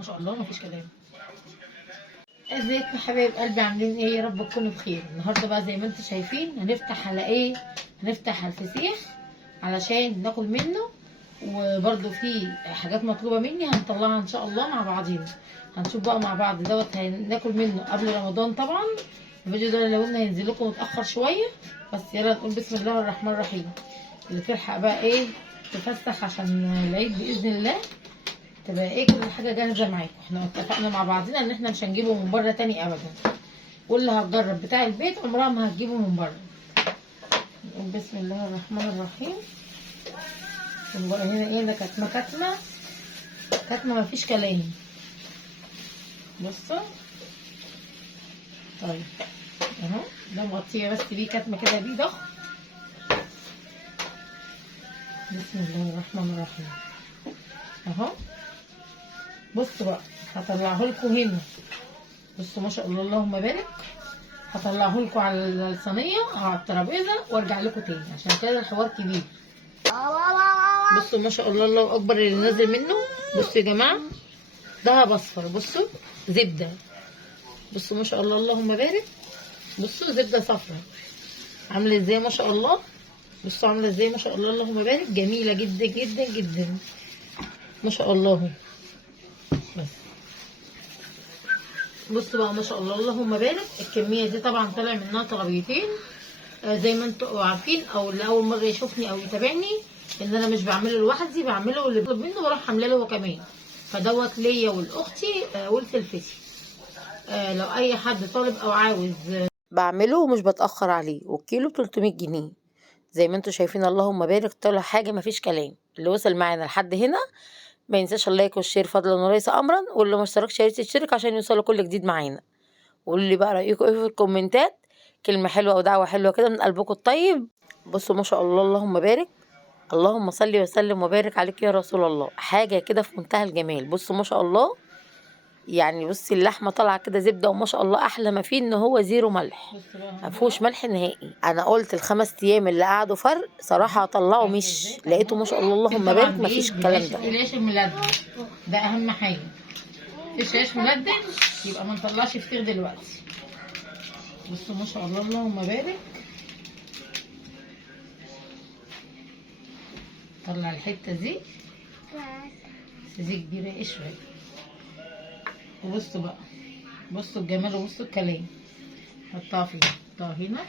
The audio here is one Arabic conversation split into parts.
ما شاء الله مفيش كلام. ازيكم يا حبايب قلبي، عاملين ايه؟ يا رب تكونوا بخير. النهارده بقى زي ما انتم شايفين هنفتح على ايه؟ هنفتح على الفسيخ علشان ناكل منه، وبرده في حاجات مطلوبه مني هنطلعها ان شاء الله مع بعضينا. هنشوف بقى مع بعض دوت هناكل منه قبل رمضان طبعا. الفيديو ده لو هينزل لكم متاخر شويه، بس يلا نقول بسم الله الرحمن الرحيم. اللي تلحق بقى ايه تفسخ عشان العيد باذن الله، تبقى ايه كل حاجه جاهزه معاكم. احنا اتفقنا مع بعضنا ان احنا مش هنجيبه من بره تاني ابدا، واللي هتجرب بتاع البيت عمرها ما هتجيبه من بره. نقول بسم الله الرحمن الرحيم. بقى هنا ايه ده؟ كتمه مفيش كلام. بصوا طيب اهو ده مغطيه بس بيه كتمه كده بيه ضخم. بسم الله الرحمن الرحيم اهو. بصوا بقى هطلعه لكم هنا. بصوا ما شاء الله اللهم بارك. هطلعه لكم على الصينيه او على الترابيزه وارجع لكم تاني عشان كده الحوار كبير. بصوا ما شاء الله الله اكبر اللي نازل منه. بصوا يا جماعه دهب اصفر. بصوا زبده. بصوا ما شاء الله اللهم بارك. بصوا زبده صفرا عامله ازاي ما شاء الله. بصوا عامله ازاي ما شاء الله اللهم بارك. جميله جدا جدا جدا ما شاء الله. بس بصوا بقى ما شاء الله اللهم بارك. الكميه دي طبعا طالع منها طلبيتين، زي ما انتم عارفين او اللي اول مره يشوفني او يتابعني ان انا مش بعمله لوحدي، بعمله اللي بيطلب منه بروح عامله له هو كمان. فدوت ليا ولاختي ولسلفتي. لو اي حد طالب او عاوز بعمله ومش بتاخر عليه. والكيلو ب 300 جنيه زي ما انتم شايفين اللهم بارك. طلع حاجه مفيش كلام. اللي وصل معانا لحد هنا ما ينساش اللايك والشير فضلا وليس امرا، واللي ما اشتركش يا ريت يشترك عشان يوصله كل جديد معانا. وقولوا لي بقى رايكم ايه في الكومنتات، كلمه حلوه او دعوه حلوه كده من قلبكم الطيب. بصوا ما شاء الله اللهم بارك. اللهم صل وسلم وبارك عليك يا رسول الله. حاجه كده في منتهى الجمال. بصوا ما شاء الله. يعني بصي اللحمه طالعه كده زبده، وما شاء الله احلى ما فيه ان هو زيرو ملح، ما فيهوش ملح نهائي. انا قلت ال5 ايام اللي قعدوا فرق صراحه طلعوا، مش لقيته ما شاء الله اللهم بارك ما فيش الكلام ده. العيش الملدن ده اهم حاجه. مفيش عيش ملدن يبقى ما نطلعش فطير دلوقتي. بصوا ما شاء الله اللهم بارك. طلع الحته دي كبيره ايه شويه. وبصوا بقى بصوا الجمال وبصوا الكلام. حطها فين؟ حطها هنا.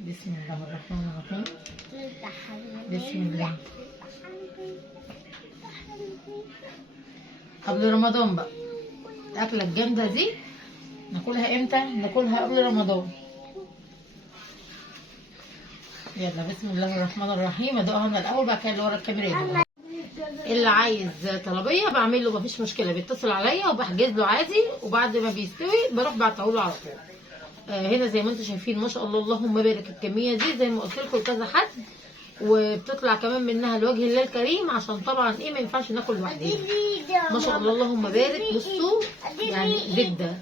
بسم الله الرحمن الرحيم. بسم الله. قبل رمضان بقى الاكله الجامده دي ناكلها امتى؟ ناكلها قبل رمضان. يلا بسم الله الرحمن الرحيم. ادوقها انا الاول بعد كده اللي ورا الكاميرا. اللي عايز طلبيه بعمل له مفيش مشكله، بيتصل عليا وبحجز له عادي، وبعد ما بيستوي بروح بعته له على طول. هنا زي ما انتم شايفين ما شاء الله اللهم بارك. الكميه دي زي ما قلت لكم لكذا حد، وبتطلع كمان منها لوجه الله الكريم عشان طبعا ايه ما ينفعش ناكل لوحدنا. ما شاء الله اللهم بارك. بصوا يعني زبده.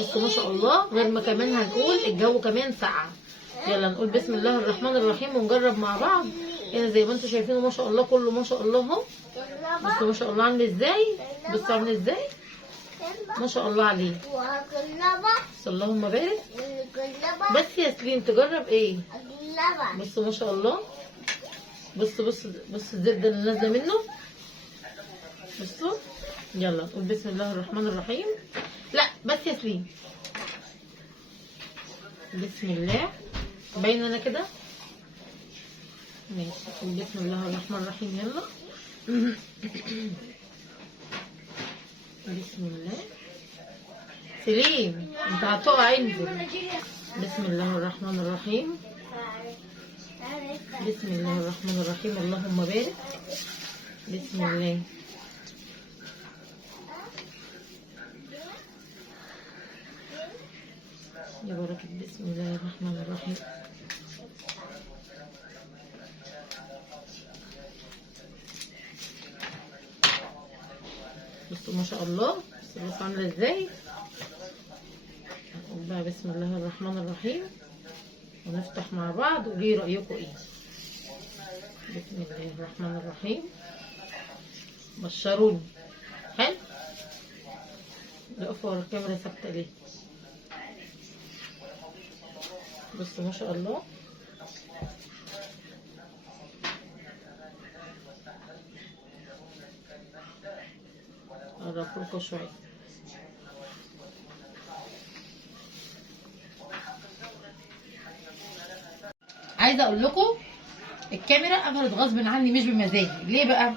بصوا ما شاء الله. غير ما كمان هنقول الجو كمان ساقعه. يلا نقول بسم الله الرحمن الرحيم ونجرب مع بعض. هنا زي ما انتم شايفين ما شاء الله كله ما شاء الله اهو. بصوا ما شاء الله عامل ازاي. بصوا عامل ازاي ما شاء الله عليه. بس اللهم بارك. بس يا سليم تجرب ايه. بصوا ما شاء الله. بصوا الزبده اللي نازله منه. بصوا. يلا نقول بسم الله الرحمن الرحيم. لا بس يا سليم بسم الله. باين انا كده ماشي. بسم الله الرحمن الرحيم. يلا بسم الله. سليم انت هتقع انزل. بسم الله الرحمن الرحيم. بسم الله الرحمن الرحيم. اللهم بارك. بسم الله. يا بركة. بسم الله الرحمن الرحيم. بصوا ما شاء الله. بصوا عامله ازاي. نقول بقى بسم الله الرحمن الرحيم ونفتح مع بعض. وقولي رايكم ايه. بسم الله الرحمن الرحيم. بشروني اقف ورا الكاميرا ثابته ليه؟ بص ما شاء الله. اقرب لكم شويه. عايزه اقول لكم الكاميرا قفلت غصب عني مش بمزاجي. ليه بقى؟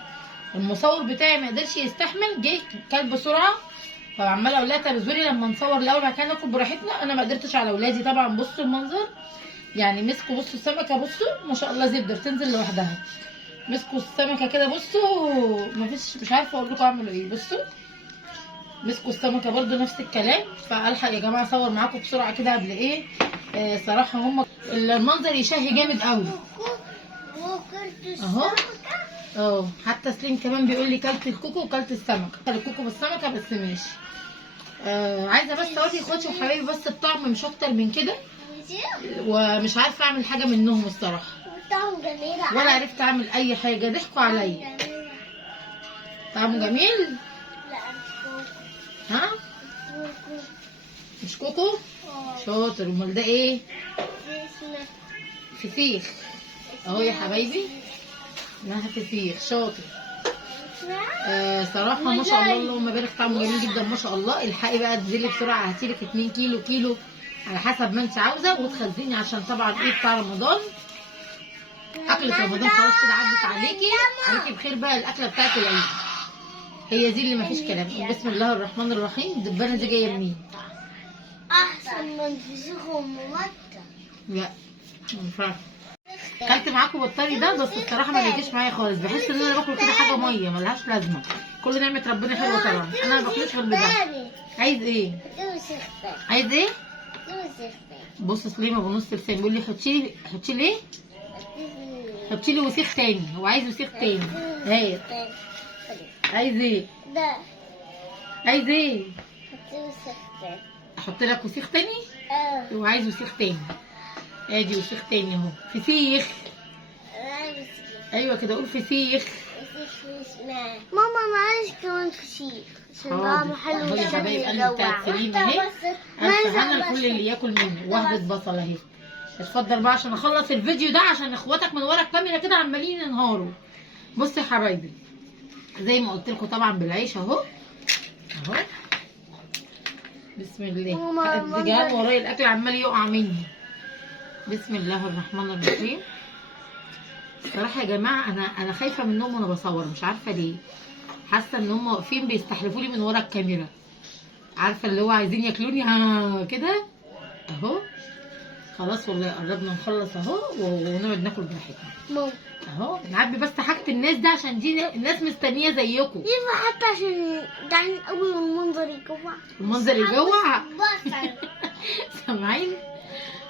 المصور بتاعي ما قدرش يستحمل، جه كل بسرعه، فعماله اقول لها طب اصبري لما نصور الاول بعد كده ناكل براحتنا. انا ما قدرتش على اولادي طبعا. بصوا المنظر يعني، مسكوا بصوا السمكه، بصوا ما شاء الله زبده بتنزل لوحدها. مسكوا السمكه كده بصوا، مفيش مش عارفه اقول لكم اعملوا ايه. بصوا مسكوا السمكه برده نفس الكلام. فالحق يا جماعه اصور معاكم بسرعه كده قبل ايه. صراحه هم المنظر يشهي جامد قوي اهو. حتى سليم كمان بيقول لي كلت الكوكو وكلت السمكه. كلت الكوكو بالسمكه بس ماشي. عايزه بس اوري اخواتي وحبايبي بس الطعم مش اكتر من كده، ومش عارفه اعمل حاجه منهم الصراحه، ولا عرفت اعمل اي حاجه. ضحكوا عليا. طعمه جميل. ها مش كوكو؟ شاطر. امال ده ايه؟ فسيخ اهو يا حبايبي، انها فسيخ. شاطر. صراحه ما شاء الله اللهم بارك، طعمه جميل جدا ما شاء الله. الحقي بقى تنزلي بسرعه، هاتيلك 2 كيلو على حسب ما انت عاوزه، وتخزني عشان طبعا ايه بتاع رمضان. اكله رمضان خلاص كده عدت عليكي بخير. بقى الاكله بتاعت العيد هي دي اللي مفيش كلام. بسم الله الرحمن الرحيم. الدبانه دي جايه منين؟ احسن من فسيخ ام مكه. لا ما ينفعش. كلت معاكم بطاري ده بس الصراحه ما بيجيش معايا خالص. بحس ان انا باكل كده حاجه ميه ملهاش لازمه. كل نعمه ربنا حلوه طبعا. انا ما باكلش غير بده. عايز ايه؟ عايز ايه؟ بص سليمه بنص لسان بيقول لي حطي لي ايه؟ حطي لي وسيخ تاني. هو عايز وسيخ تاني. هات. عايز ايه؟ ده عايز ايه؟ وسيخ تاني. احط لك وسيخ تاني؟ هو عايز وسيخ تاني. ادي وسيخ تاني اهو. فسيخ. ايوه كده قول فسيخ. ماما معلش كمان فسيخ عشان طعمه حلو يا حبايب قلبي بتاعت سليم اهي. الف هنا لكل اللي ياكل منه. واحده بصل اهي. اتفضل بقى عشان اخلص الفيديو ده، عشان اخواتك من ورا الكاميرا كده عمالين ينهاروا. بصوا يا حبايبي زي ما قلت لكم طبعا بالعيش اهو اهو. بسم الله. الجهاز ورايا الاكل عمال يقع مني. بسم الله الرحمن الرحيم. الصراحه يا جماعه انا خايفه منهم وانا بصور، مش عارفه ليه. حاسه ان هم واقفين بيستحلفوا لي من ورا الكاميرا، عارفه اللي هو عايزين ياكلوني كده اهو. خلاص والله قربنا نخلص اهو ونقعد ناكل براحتنا اهو. نعبي بس حاجه الناس ده عشان دي الناس مستنيه زيكم. ينفع حتى عشان يعني اول المنظر يجوع. المنظر يجوع. سامعين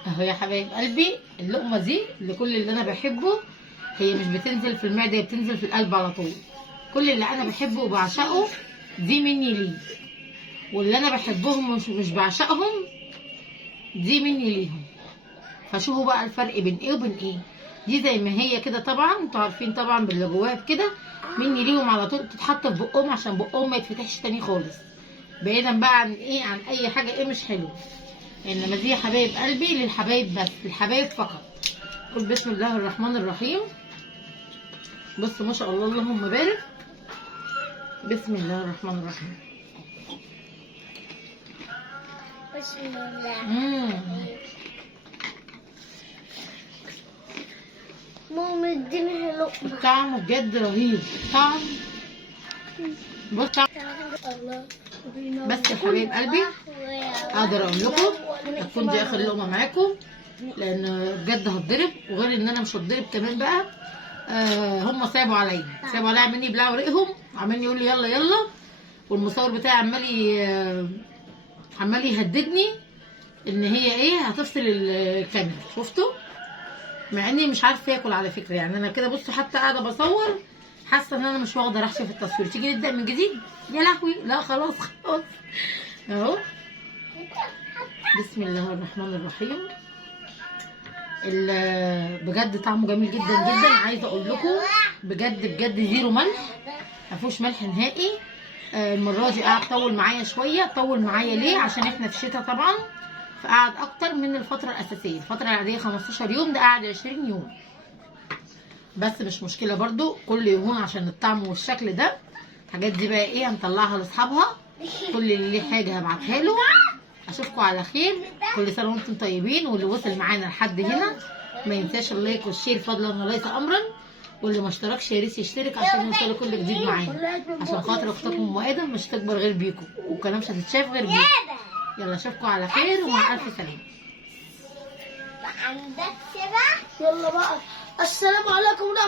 اهو يا حبايب قلبي. اللقمه دي لكل اللي انا بحبه، هي مش بتنزل في المعده، هي بتنزل في القلب على طول. كل اللي انا بحبه وبعشقه دي مني ليه، واللي انا بحبهم مش بعشقهم دي مني ليهم. فشوفوا بقى الفرق بين ايه وبين ايه. دي زي ما هي كده طبعا انتوا عارفين طبعا باللي جواها كده، مني ليهم على طول تتحط في بقهم عشان بقهم ما يتفتحش تاني خالص، بعيدا بقى عن ايه، عن اي حاجه ايه مش حلوه. انما دي يا حبايب قلبي للحبايب بس، الحبايب فقط. قول بسم الله الرحمن الرحيم. بص ما شاء الله اللهم بارك. بسم الله الرحمن الرحيم. بسم الله. ماما اديني لقمه. طعمه بجد رهيب. طعم بص طعم. بس يا حبايب قلبي اقدر اقول لكم هتكون دي اخر لقمه معاكم، لان بجد هتضرب. وغير ان انا مش هتضرب كمان بقى، هم صعبوا عليا عمالين يبلعوا ريقهم، عمالين يقول لي يلا يلا. والمصور بتاعي عمال يهددني ان هي ايه هتفصل الكاميرا. شفتوا؟ مع اني مش عارفه اكل على فكره. يعني انا كده بصوا حتى قاعده بصور حاسه ان انا مش واخده راحتي في التصوير. تيجي نبدا من جديد؟ يا لهوي لا خلاص اهو. بسم الله الرحمن الرحيم. بجد طعمه جميل جدا جدا. عايزه اقول لكم بجد زيرو ملح، ما فيهوش ملح نهائي. المره دي قعد طول معايا شويه. طول معايا ليه؟ عشان احنا في الشتاء طبعا، فقعد اكتر من الفتره الاساسيه. الفتره العاديه 15 يوم، ده قعد 20 يوم. بس مش مشكله برضو، كل يومون عشان الطعم والشكل ده. الحاجات دي بقى ايه هنطلعها لاصحابها، كل اللي ليه حاجه هبعتها له. اشوفكم على خير، كل سنه وانتم طيبين. واللي وصل معانا لحد هنا ما ينساش اللايك والشير فضلا وليس امرا، واللي ما اشتركش يا ريت يشترك عشان يوصله كل جديد معانا، عشان خاطر اختكم ام ادم مش هتكبر غير بيكم، والقناه مش هتتشاف غير بيكم. يلا اشوفكم على خير ومع الف سلامه. عندك سبع. يلا بقى، السلام عليكم ورحمة